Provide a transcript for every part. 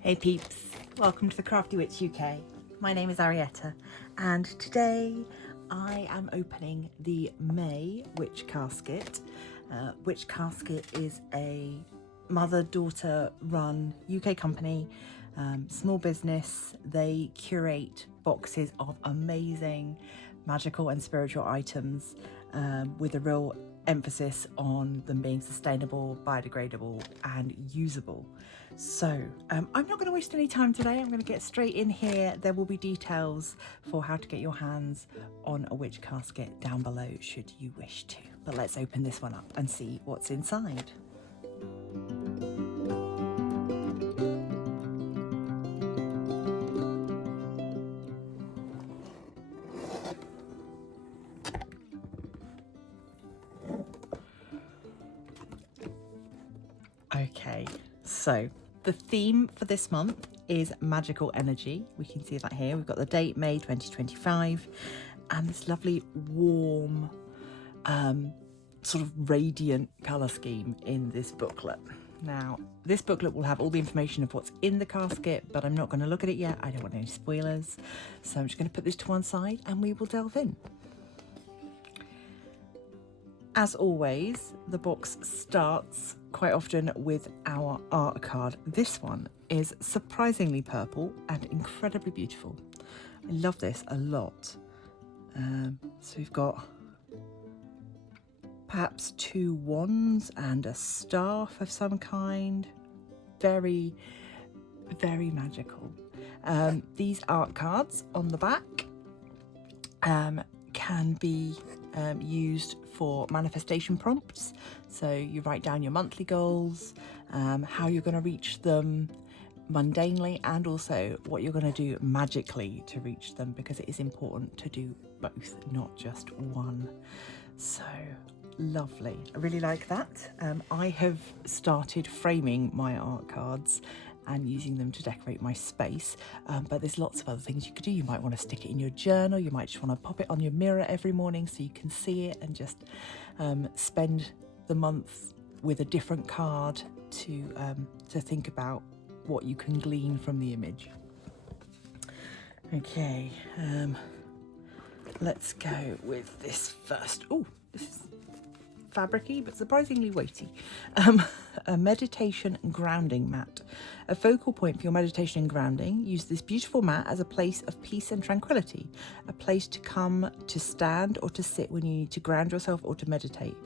Hey peeps, welcome to the Crafty Witch UK. My name is Arietta and today I am opening the May Witch Casket. Witch Casket is a mother-daughter run UK company, small business. They curate boxes of amazing magical and spiritual items with a real emphasis on them being sustainable, biodegradable and usable. So I'm not going to waste any time today. I'm going to get straight in here. There will be details for how to get your hands on a witch casket down below should you wish to. But let's open this one up and see what's inside. Okay, so the theme for this month is magical energy. We can see that here. We've got the date, May 2025, and this lovely warm, sort of radiant colour scheme in this booklet. Now, this booklet will have all the information of what's in the casket, but I'm not going to look at it yet. I don't want any spoilers. So I'm just going to put this to one side and we will delve in. As always, the box starts quite often with our art card. This one is surprisingly purple and incredibly beautiful. I love this a lot. So we've got perhaps two wands and a staff of some kind. Very, very magical. These art cards on the back can be used for manifestation prompts. So you write down your monthly goals, how you're going to reach them mundanely, and also what you're going to do magically to reach them, because it is important to do both, not just one. So lovely. I really like that. I have started framing my art cards and using them to decorate my space, but there's lots of other things you could do. You might want to stick it in your journal. You might just want to pop it on your mirror every morning so you can see it, and just spend the month with a different card to think about what you can glean from the image. Okay, let's go with this first. Oh, this is fabricy but surprisingly weighty. A meditation grounding mat. A focal point for your meditation and grounding. Use this beautiful mat as a place of peace and tranquility, a place to come, to stand or to sit when you need to ground yourself or to meditate.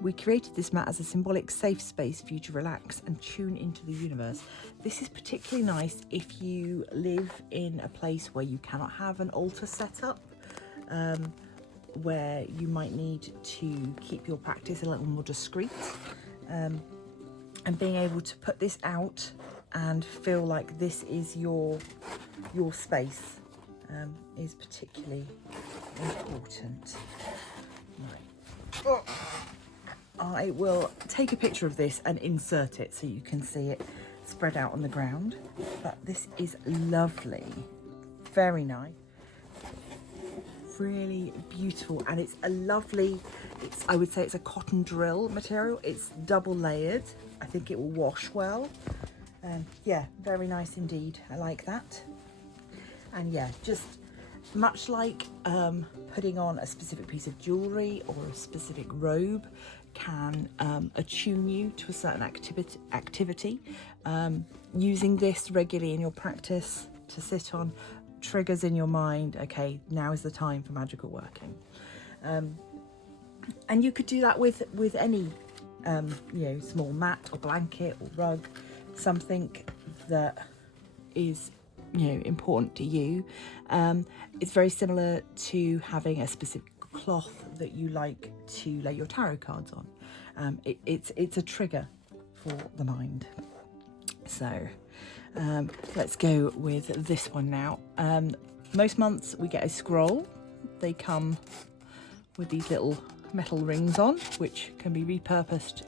We created this mat as a symbolic safe space for you to relax and tune into the universe. This is particularly nice if you live in a place where you cannot have an altar set up, where you might need to keep your practice a little more discreet, and being able to put this out and feel like this is your space is particularly important. Right. Oh. I will take a picture of this and insert it so you can see it spread out on the ground. But this is lovely, very nice, really beautiful, and it's a lovely, I would say it's a cotton drill material. It's double layered. I think it will wash well. Yeah, very nice indeed. I like that. And yeah, just much like putting on a specific piece of jewellery or a specific robe can attune you to a certain activity. Using this regularly in your practice to sit on triggers in your mind, okay, now is the time for magical working. And you could do that with any small mat or blanket or rug, something that is important to you. It's very similar to having a specific cloth that you like to lay your tarot cards on. It's a trigger for the mind. So let's go with this one now. Most months we get a scroll. They come with these little metal rings on, which can be repurposed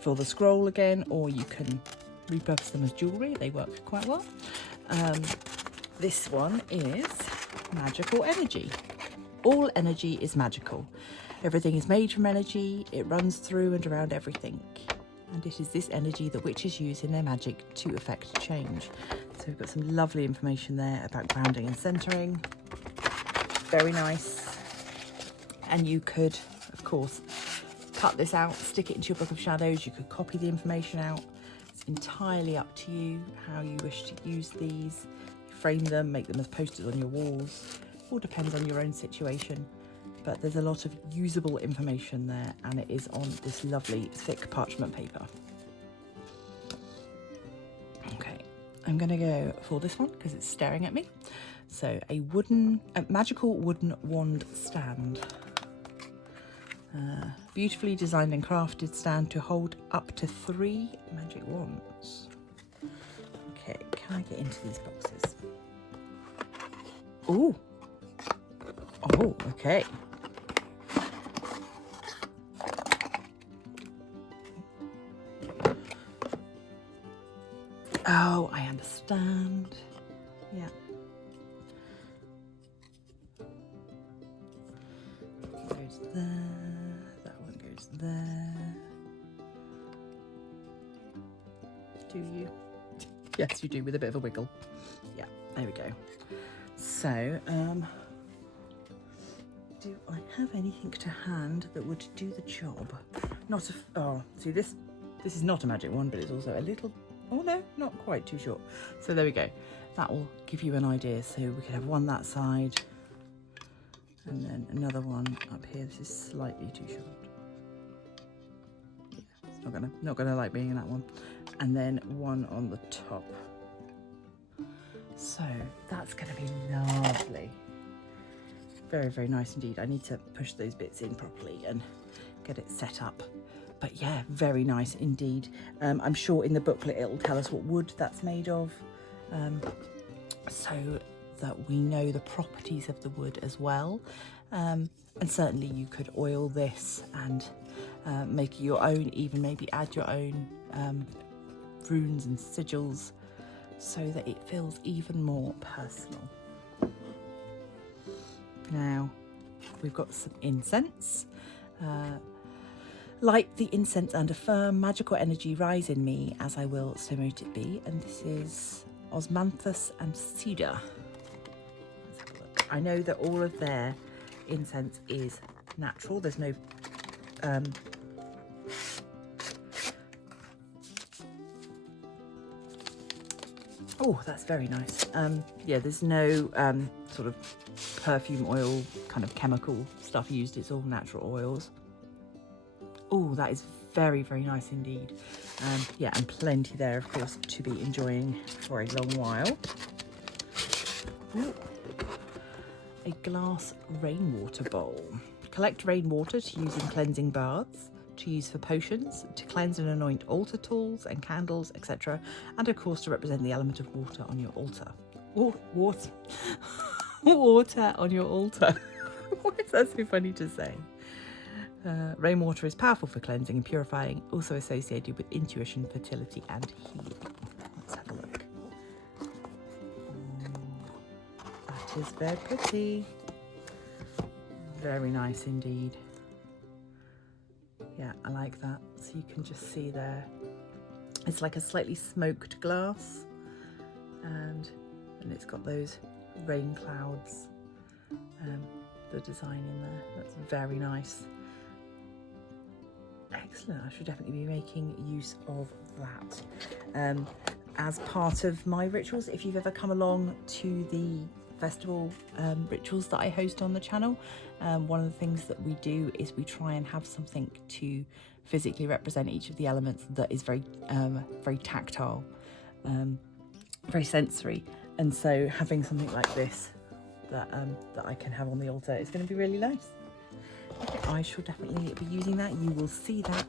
for the scroll again, or you can repurpose them as jewellery. They work quite well. This one is magical energy. All energy is magical. Everything is made from energy. It runs through and around everything. and it is this energy that witches use in their magic to effect change. So we've got some lovely information there about grounding and centering. Very nice. And you could, of course, cut this out, stick it into your book of shadows. You could copy the information out. It's entirely up to you how you wish to use these. Frame them, make them as posters on your walls. All depends on your own situation. But there's a lot of usable information there, and it is on this lovely thick parchment paper. Okay, I'm gonna go for this one because it's staring at me. So a magical wooden wand stand. Beautifully designed and crafted stand to hold up to 3 magic wands. Okay, can I get into these boxes? Ooh. Oh, okay. Oh, I understand. Yeah. Goes there. That one goes there. Do you? Yes, you do, with a bit of a wiggle. Yeah, there we go. So, do I have anything to hand that would do the job? Not a, oh, see this is not a magic one, but it's also a little, oh no, not quite too short. So there we go. That will give you an idea. So we could have one that side, and then another one up here. This is slightly too short. Yeah, it's not gonna like being in that one. And then one on the top. So that's gonna be lovely. Very, very nice indeed. I need to push those bits in properly and get it set up. But yeah, very nice indeed. I'm sure in the booklet it'll tell us what wood that's made of, so that we know the properties of the wood as well. And certainly you could oil this and make your own, even maybe add your own runes and sigils so that it feels even more personal. Now we've got some incense. Light the incense and affirm magical energy rise in me, as I will, so mote it be. And this is osmanthus and cedar. Let's have a look. I know that all of their incense is natural. There's no oh, that's very nice. Yeah, there's no sort of perfume oil kind of chemical stuff used. It's all natural oils. Oh, that is very, very nice indeed. Yeah, and plenty there, of course, to be enjoying for a long while. Ooh. A glass rainwater bowl. Collect rainwater to use in cleansing baths, to use for potions, to cleanse and anoint altar tools and candles, etc. And of course to represent the element of water on your altar. Water. Water on your altar. Why is that so funny to say? Rainwater is powerful for cleansing and purifying, also associated with intuition, fertility and healing. Let's have a look. That is very pretty. Very nice indeed. Yeah, I like that. So you can just see there. It's like a slightly smoked glass, and it's got those rain clouds, the design in there. That's very nice. Excellent. I should definitely be making use of that as part of my rituals. If you've ever come along to the festival rituals that I host on the channel, one of the things that we do is we try and have something to physically represent each of the elements that is very very tactile, very sensory, and so having something like this that I can have on the altar is going to be really nice. Okay, I shall definitely be using that. You will see that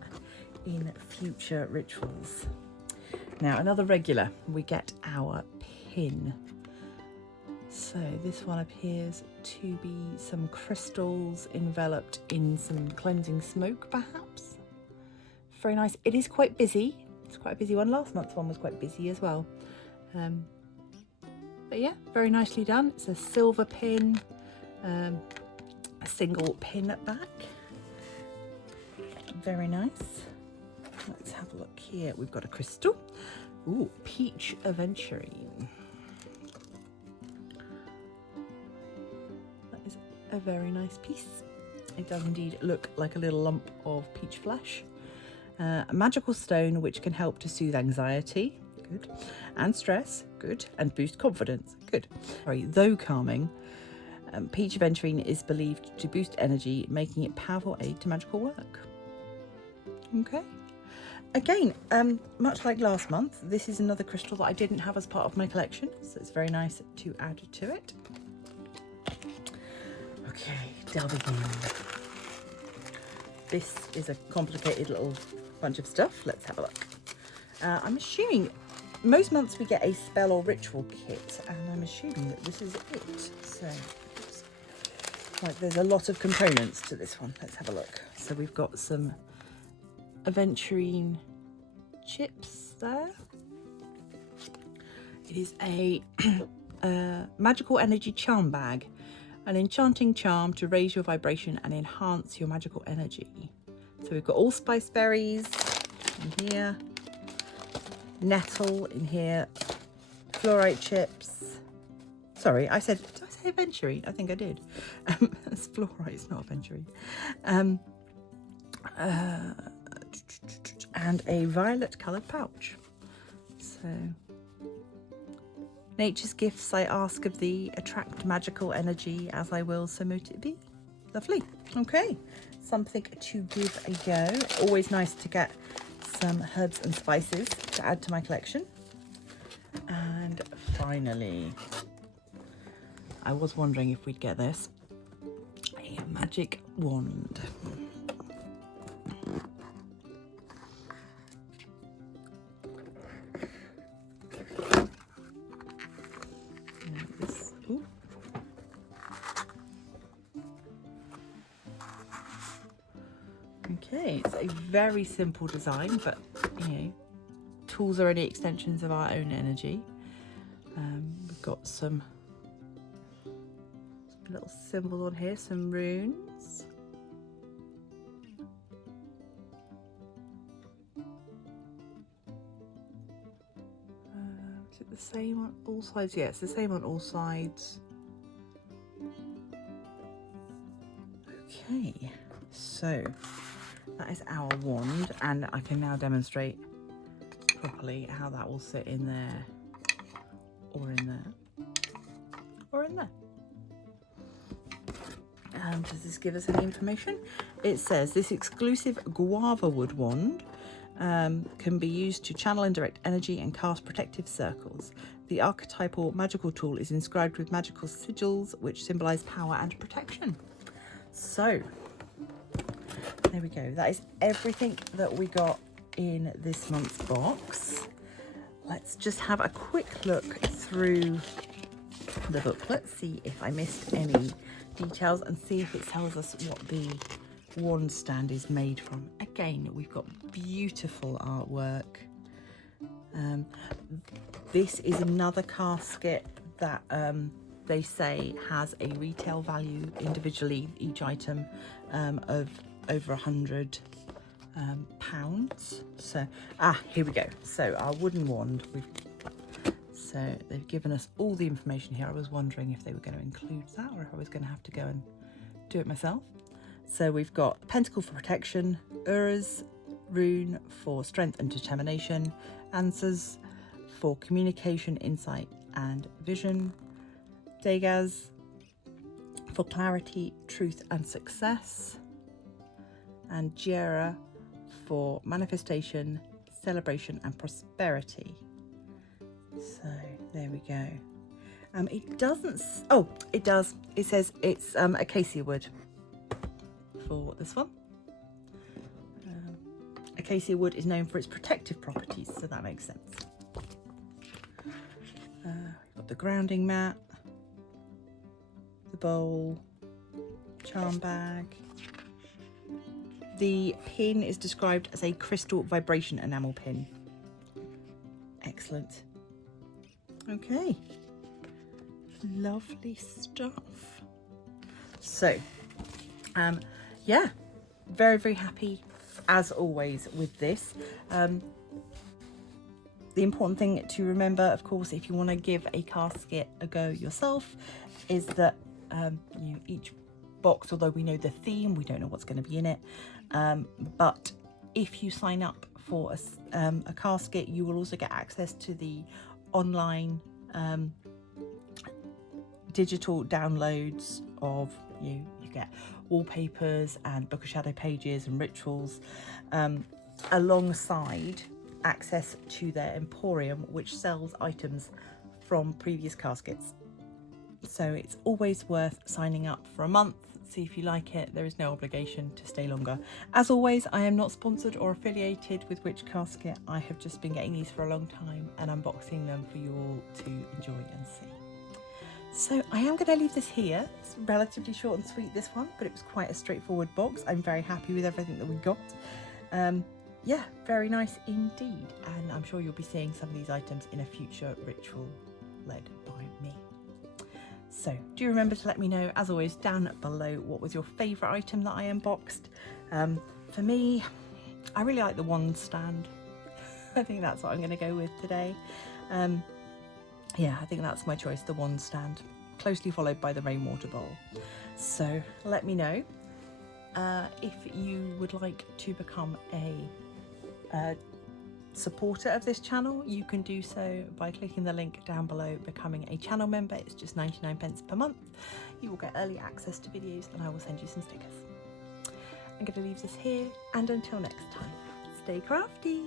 in future rituals. Now, another regular, we get our pin. So this one appears to be some crystals enveloped in some cleansing smoke, perhaps. Very nice. It is quite busy. It's quite a busy one. Last month's one was quite busy as well. But yeah, very nicely done. It's a silver pin. A single pin back. Very nice. let's have a look here. We've got a crystal. Ooh, peach aventurine. That is a very nice piece. It does indeed look like a little lump of peach flesh. A magical stone which can help to soothe anxiety, good, and stress, good, and boost confidence, good. Sorry, though calming, peach aventurine is believed to boost energy, making it powerful aid to magical work. Okay. Again, much like last month, this is another crystal that I didn't have as part of my collection, so it's very nice to add to it. Okay, delving in. This is a complicated little bunch of stuff. Let's have a look. I'm assuming most months we get a spell or ritual kit, and I'm assuming that this is it. So, like, there's a lot of components to this one. Let's have a look. So we've got some aventurine chips there. It is a magical energy charm bag, an enchanting charm to raise your vibration and enhance your magical energy. So we've got allspice berries in here, nettle in here, fluorite chips. Sorry, did I say aventurine? I think I did. It's fluorite, it's not aventurine. And a violet coloured pouch. So, nature's gifts I ask of thee, attract magical energy as I will, so mote it be. Lovely. Okay, something to give a go. Always nice to get some herbs and spices to add to my collection. And finally, I was wondering if we'd get this, a magic wand. Okay, it's a very simple design, but you know, tools are only extensions of our own energy. We've got some little symbols on here, some runes. Is it the same on all sides? Yeah, it's the same on all sides. Okay, so that is our wand, and I can now demonstrate properly how that will sit in there, or in there, or in there. Does this give us any information? It says this exclusive guava wood wand can be used to channel and direct energy and cast protective circles. The archetypal magical tool is inscribed with magical sigils which symbolize power and protection. So there we go. That is everything that we got in this month's box. Let's just have a quick look through the booklet, see if I missed any details, and see if it tells us what the wand stand is made from. Again, we've got beautiful artwork. This is another casket that they say has a retail value individually, each item, of over £100. So here we go. So our wooden wand, so they've given us all the information here. I was wondering if they were going to include that or if I was going to have to go and do it myself. So we've got Pentacle for protection, Ura's rune for strength and determination, Answers for communication, insight and vision, Degas for clarity, truth and success, and Jera for manifestation, celebration and prosperity. So there we go. It doesn't, oh, it does. It says it's acacia wood for this one. Acacia wood is known for its protective properties, so that makes sense. Got the grounding mat, the bowl, charm bag. The pin is described as a crystal vibration enamel pin. Excellent. Okay, lovely stuff. So, yeah, very, very happy as always with this. The important thing to remember, of course, if you want to give a casket a go yourself, is that you know, each box, although we know the theme, we don't know what's going to be in it, but if you sign up for a casket, you will also get access to the online digital downloads of you get wallpapers and book of shadow pages and rituals, alongside access to their emporium, which sells items from previous caskets. So it's always worth signing up for a month, see if you like it. There is no obligation to stay longer. As always, I am not sponsored or affiliated with which casket. I have just been getting these for a long time and unboxing them for you all to enjoy and see. So I am going to leave this here. It's relatively short and sweet, this one, but it was quite a straightforward box. I'm very happy with everything that we got. Yeah, very nice indeed. And I'm sure you'll be seeing some of these items in a future ritual led by me. So do you remember to let me know, as always, down below, what was your favourite item that I unboxed? For me, I really like the wand stand. I think that's what I'm going to go with today. Yeah, I think that's my choice, the wand stand, closely followed by the rainwater bowl. So let me know if you would like to become a supporter of this channel. You can do so by clicking the link down below, becoming a channel member. It's just 99p per month. You will get early access to videos and I will send you some stickers. I'm going to leave this here, and until next time, stay crafty.